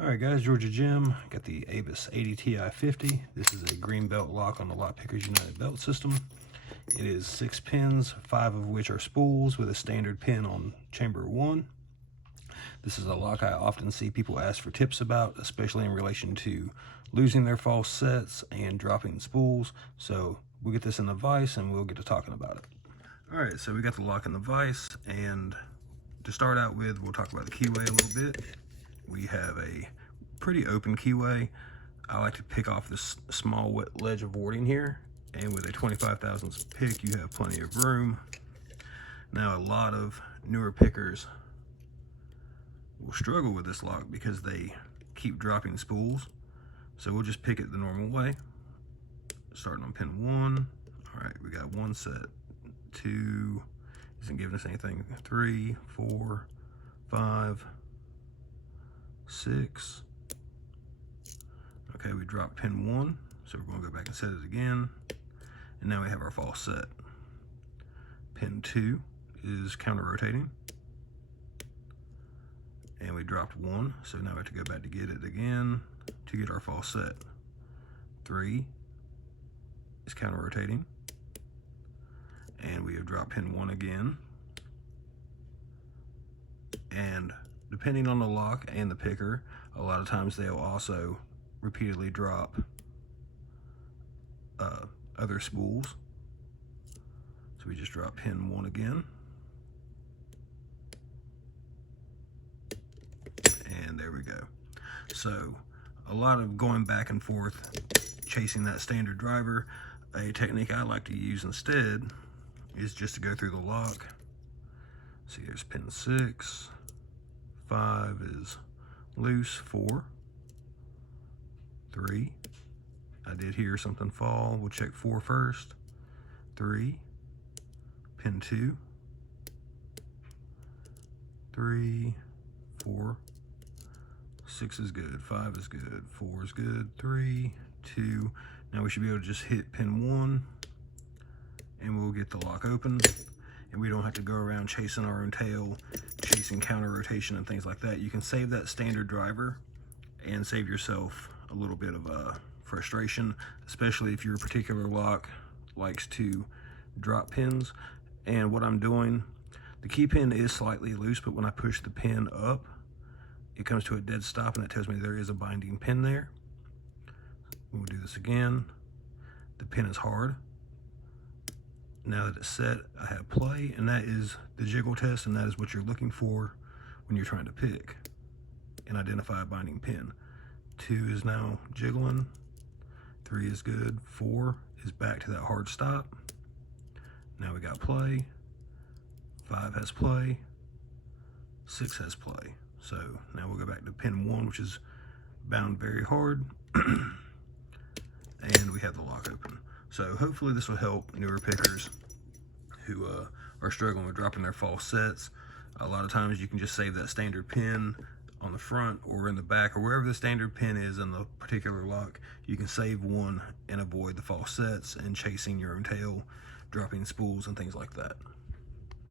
Alright guys, Georgia Jim, got the Avis 80 Ti50. This is a green belt lock on the Lock Pickers United belt system. It is 6 pins, 5 of which are spools with a standard pin on chamber 1. This is a lock I often see people ask for tips about, especially in relation to losing their false sets and dropping spools. So we'll get this in the vise and we'll get to talking about it. Alright, so we got the lock in the vise, and to start out with, we'll talk about the keyway a little bit. We have a pretty open keyway. I like to pick off this small wet ledge of warding here, and with a 25 thousandths pick, you have plenty of room. Now, a lot of newer pickers will struggle with this lock because they keep dropping spools. So we'll just pick it the normal way, starting on pin 1. All right, we got 1 set, 2, isn't giving us anything, 3, 4, 5, 6. Okay, we dropped pin 1, so we're going to go back and set it again, and now we have our false set. Pin 2 is counter rotating, and we dropped 1, so now we have to go back to get it again to get our false set. 3 is counter rotating, and we have dropped pin 1 again, and depending on the lock and the picker, a lot of times they'll also repeatedly drop other spools. So we just drop pin 1 again, and there we go. So a lot of going back and forth chasing that standard driver. A technique I like to use instead is just to go through the lock. See, here's pin 6, 5 is loose, 4, 3, I did hear something fall, we'll check 4 first, 3, pin 2, 3, 4, 6 is good, 5 is good, 4 is good, 3, 2, now we should be able to just hit pin 1 and we'll get the lock open, and we don't have to go around chasing our own tail, chasing counter rotation and things like that. You can save that standard driver and save yourself a little bit of frustration, especially if your particular lock likes to drop pins. And what I'm doing, the key pin is slightly loose, but when I push the pin up, it comes to a dead stop, and that tells me there is a binding pin there. We'll do this again. The pin is hard. Now that it's set, I have play, and that is the jiggle test, and that is what you're looking for when you're trying to pick and identify a binding pin. 2 is now jiggling, 3 is good, 4 is back to that hard stop. Now we got play, 5 has play, 6 has play. So now we'll go back to pin 1, which is bound very hard, and we have the lock open. So hopefully this will help newer pickers who are struggling with dropping their false sets. A lot of times you can just save that standard pin on the front or in the back, or wherever the standard pin is in the particular lock. You can save one and avoid the false sets and chasing your own tail, dropping spools and things like that.